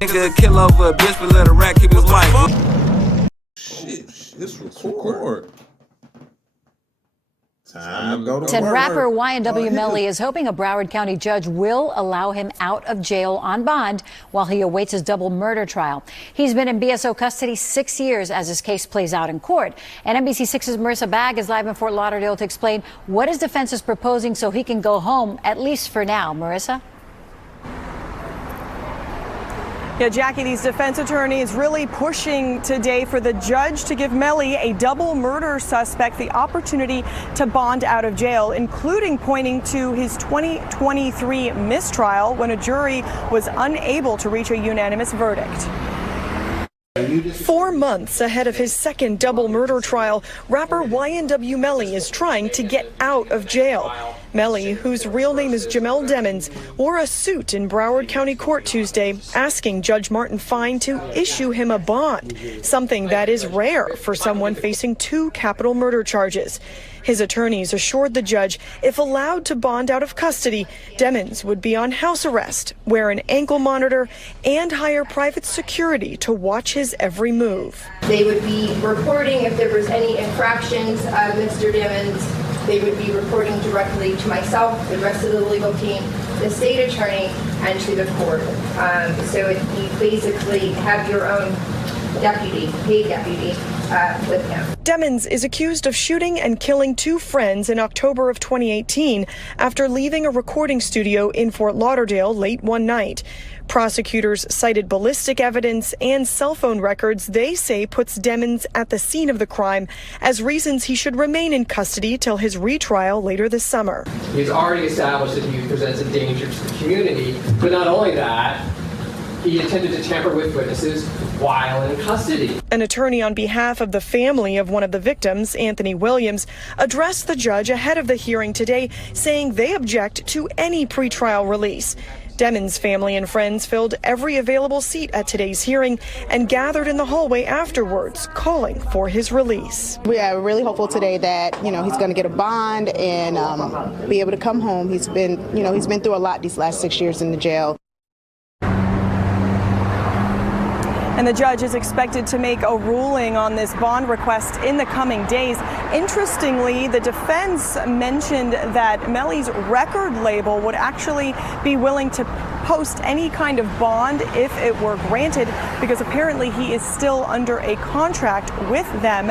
Nigga kill over a bitch, but let a rat keep his wife. Shit, let's record. Time to go to And work. rapper YNW Melly is hoping a Broward County judge will allow him out of jail on bond while he awaits his double murder trial. He's been in BSO custody 6 years as his case plays out in court. And NBC6's Marissa Bagg is live in Fort Lauderdale to explain what his defense is proposing so he can go home, at least for now. Marissa? Yeah, Jackie, these defense attorneys really pushing today for the judge to give Melly, a double murder suspect, the opportunity to bond out of jail, including pointing to his 2023 mistrial when a jury was unable to reach a unanimous verdict. 4 months ahead of his second double murder trial, rapper YNW Melly is trying to get out of jail. Melly, whose real name is Jamel Demons, wore a suit in Broward County Court Tuesday, asking Judge Martin Fine to issue him a bond, something that is rare for someone facing 2 capital murder charges. His attorneys assured the judge if allowed to bond out of custody, Demons would be on house arrest, wear an ankle monitor, and hire private security to watch his every move. They would be reporting if there was any infractions of Mr. Demons. They would be reporting directly to myself, the rest of the legal team, the state attorney, and to the court. So you basically have your own deputy, paid deputy, with him. Demons is accused of shooting and killing 2 friends in October of 2018 after leaving a recording studio in Fort Lauderdale late one night. Prosecutors cited ballistic evidence and cell phone records they say puts Demons at the scene of the crime as reasons he should remain in custody till his retrial later this summer. He's already established that he presents a danger to the community, but not only that, he intended to tamper with witnesses while in custody. An attorney on behalf of the family of one of the victims, Anthony Williams, addressed the judge ahead of the hearing today, saying they object to any pretrial release. Demons' family and friends filled every available seat at today's hearing and gathered in the hallway afterwards, calling for his release. We are really hopeful today that, he's going to get a bond and be able to come home. He's been through a lot these last 6 years in the jail. And the judge is expected to make a ruling on this bond request in the coming days. Interestingly, the defense mentioned that Melly's record label would actually be willing to post any kind of bond if it were granted, because apparently he is still under a contract with them.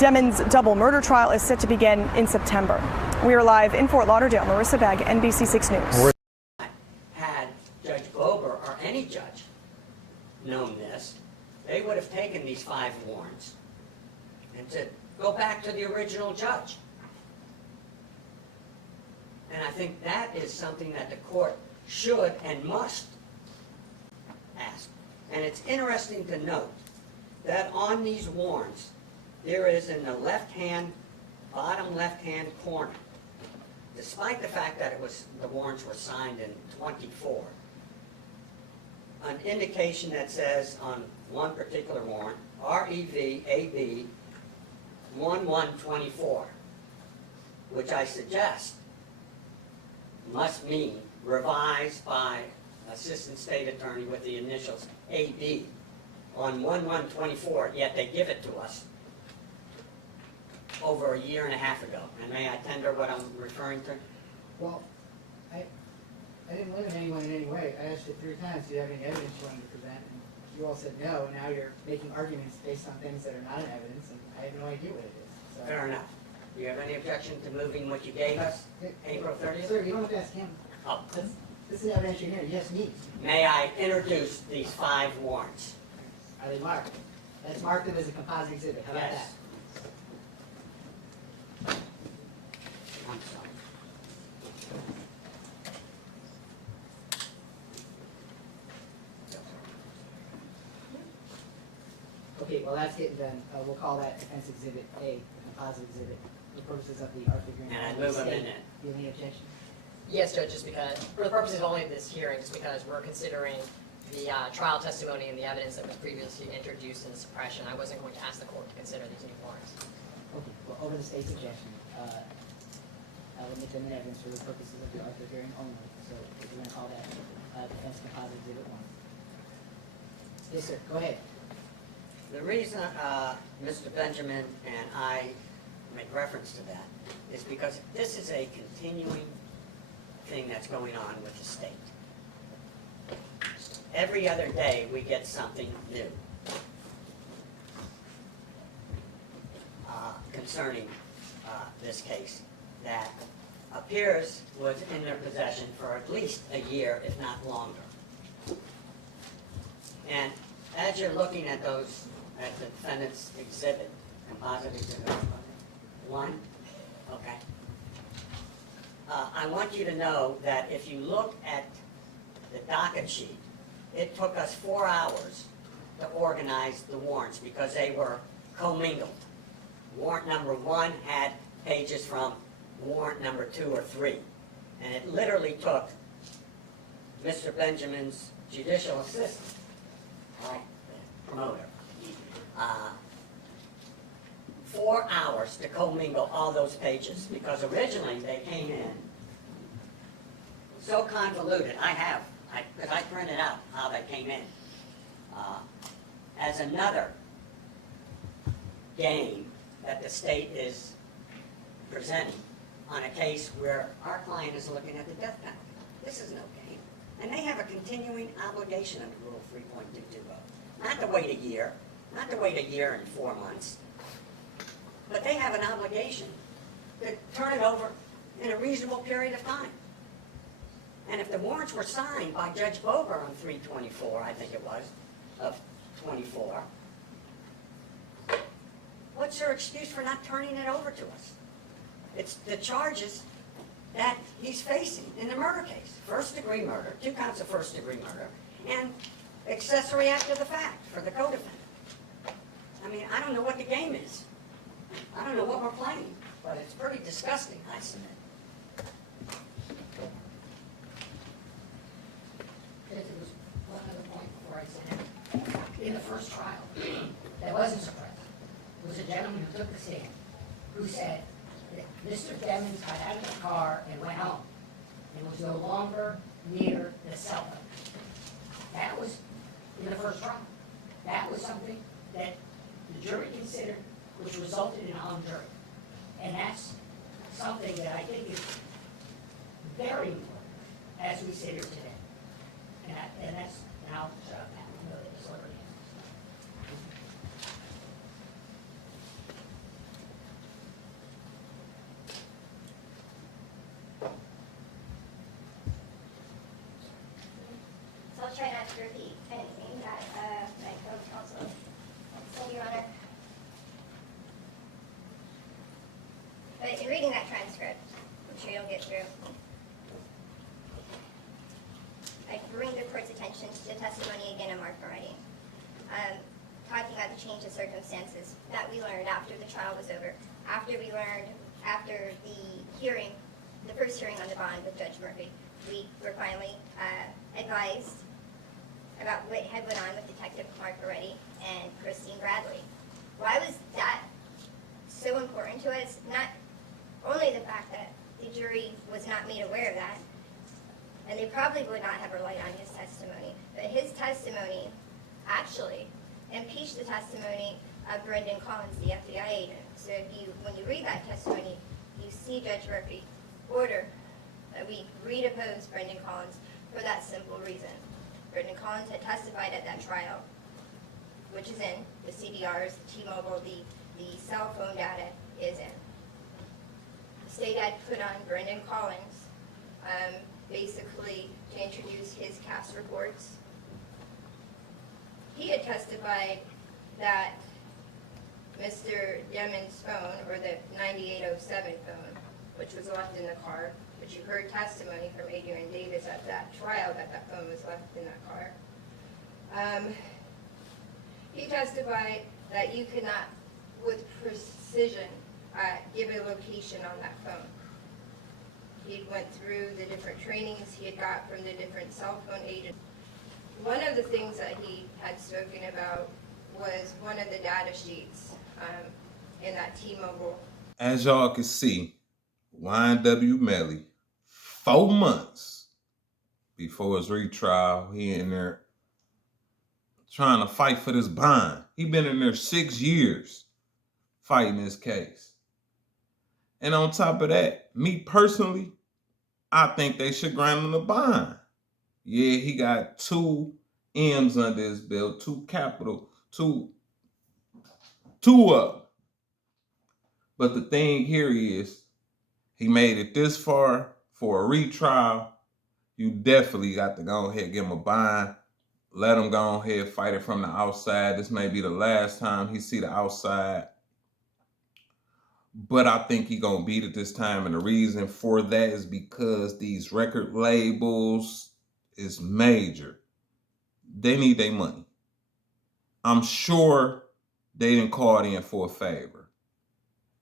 Demons' double murder trial is set to begin in September. We are live in Fort Lauderdale. Marissa Bagg, NBC6 News. Had Judge Bober or any judge known this, they would have taken these 5 warrants and said, go back to the original judge. And I think that is something that the court should and must ask. And it's interesting to note that on these warrants, there is in the bottom left-hand corner, despite the fact that the warrants were signed in 24, an indication that says on one particular warrant, REV-AB 1124, which I suggest must mean revised by Assistant State Attorney with the initials AB on 1124, yet they give it to us over a year and a half ago. And may I tender what I'm referring to? Well, I didn't limit anyone in any way. I asked you 3 times, do you have any evidence you wanted to present? And you all said no, and now you're making arguments based on things that are not in evidence, and I have no idea what it is. So. Fair enough. Do you have any objection to moving what you gave us, April 30th? Sir, you don't have to ask him. Oh. This is evidence you're hearing. Yes, me. May I introduce these 5 warrants? Are they marked? That's marked as a composite exhibit. How about Yes. that? I'm sorry. Okay, well that's getting done. We'll call that defense exhibit A, the composite exhibit, for purposes of the Arthur Green. And I'd move them in it. Do you have any objection? Yes, Judge, just because, for the purposes only of this hearing, just because we're considering the trial testimony and the evidence that was previously introduced in the suppression, I wasn't going to ask the court to consider these new warrants. Okay, well, over the state's objection, I will make them in evidence for the purposes of the Arthur hearing only. So if you're going to call that defense composite exhibit 1. Yes, sir. Go ahead. The reason Mr. Benjamin and I make reference to that is because this is a continuing thing that's going on with the state. Every other day we get something new concerning this case that appears was in their possession for at least a year, if not longer. And as you're looking at those, at the defendant's exhibit, composite exhibit 1, okay. I want you to know that if you look at the docket sheet, it took us 4 hours to organize the warrants because they were commingled. Warrant number 1 had pages from warrant number 2 or 3. And it literally took Mr. Benjamin's judicial assistant, right, promoter, 4 hours to commingle all those pages because originally they came in so convoluted. Because I printed out how they came in as another game that the state is presenting on a case where our client is looking at the death penalty. This is no game. And they have a continuing obligation under Rule 3.220. Not to wait a year, not to wait a year and 4 months, but they have an obligation to turn it over in a reasonable period of time. And if the warrants were signed by Judge Bober on 3/24, I think it was, of 24, what's her excuse for not turning it over to us? It's the charges that he's facing in the murder case. First-degree murder, 2 counts of first-degree murder, and accessory after the fact for the co-defendant. I mean, I don't know what the game is. I don't know what we're playing, but it's pretty disgusting, I submit. There was one other point before I sit down. In the first trial, that wasn't suppressed. It was a gentleman who took the stand who said that Mr. Demons got out of the car and went home and was no longer near the cell phone. That was in the first trial. That was something that the jury considered, which resulted in a hung jury. And that's something that I think is very important as we sit here today. And that's, and I'll shut up now. I know that it's already. So I'll try not to repeat anything that my co-counsel said, Your Honor. But in reading that transcript, I'm sure you'll get through, I bring the court's attention to the testimony again of Mark Moretti, talking about the change of circumstances that we learned after the trial was over, after the hearing, the first hearing on the bond with Judge Murphy, we were finally advised about what had went on with Detective Mark Moretti and Christine Bradley. Why was that so important to us? Not only the fact that the jury was not made aware of that, and they probably would not have relied on his testimony, but his testimony actually impeached the testimony of Brendan Collins, the FBI agent. So when you read that testimony, you see Judge Murphy order that we redepose Brendan Collins for that simple reason. Brendan Collins had testified at that trial, which is in the CDRs, the T-Mobile, the cell phone data is in. The state had put on Brendan Collins basically to introduce his CAS reports. He had testified that Mr. Demon's phone, or the 9807 phone, which was left in the car, which you heard testimony from Adrian Davis at that trial that phone was left in that car. He testified that you could not, with precision, give a location on that phone. He went through the different trainings he had got from the different cell phone agents. One of the things that he had spoken about was one of the data sheets in that T-Mobile. As y'all can see, YNW Melly, 4 months before his retrial, he in there trying to fight for this bond. He been in there 6 years fighting this case. And on top of that, me personally, I think they should grant him the bond. Yeah, he got 2 M's under his belt, 2 of them. But the thing here is, he made it this far for a retrial. You definitely got to go ahead and give him a bond. Let him go ahead and fight it from the outside. This may be the last time he see the outside. But I think he gonna beat it this time. And the reason for that is because these record labels is major. They need their money. I'm sure they didn't call it in for a favor.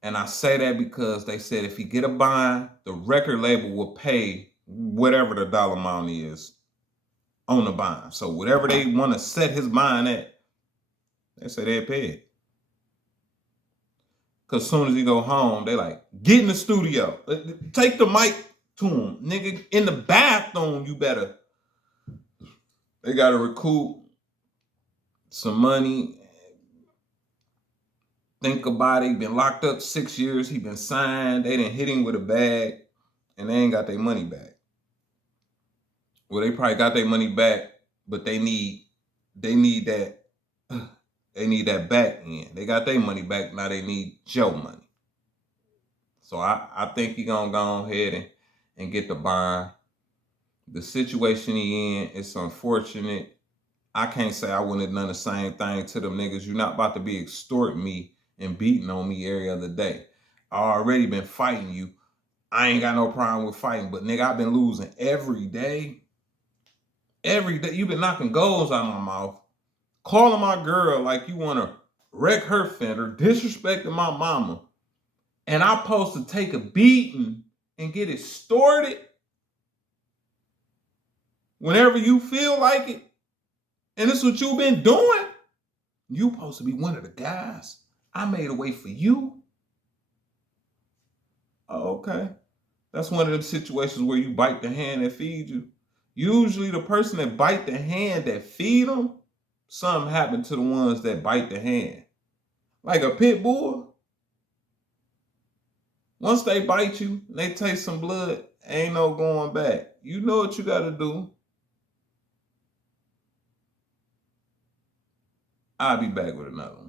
And I say that because they said if he get a bond, the record label will pay whatever the dollar amount is on the bond. So whatever they want to set his bond at, they say they'll pay it. Because as soon as he go home, they like, get in the studio. Take the mic to him. Nigga, in the bathroom, you better. They got to recoup some money. Think about it. He been locked up 6 years. He been signed. They done hit him with a bag. And they ain't got their money back. Well, they probably got their money back, but they need that. They need that back end. They got their money back. Now they need your money. So I think he gonna go ahead and get the bond. The situation he in, it's unfortunate. I can't say I wouldn't have done the same thing to them niggas. You're not about to be extorting me and beating on me every other day. I already been fighting you. I ain't got no problem with fighting, but nigga, I've been losing every day. Every day. You've been knocking goals out of my mouth. Calling my girl like you want to wreck her fender, disrespecting my mama, and I'm supposed to take a beating and get extorted whenever you feel like it, and this is what you've been doing. You supposed to be one of the guys. I made a way for you. Oh, okay. That's one of them situations where you bite the hand that feeds you. Usually the person that bite the hand that feed them, something happened to the ones that bite the hand. Like a pit bull. Once they bite you, they taste some blood, ain't no going back. You know what you got to do. I'll be back with another one.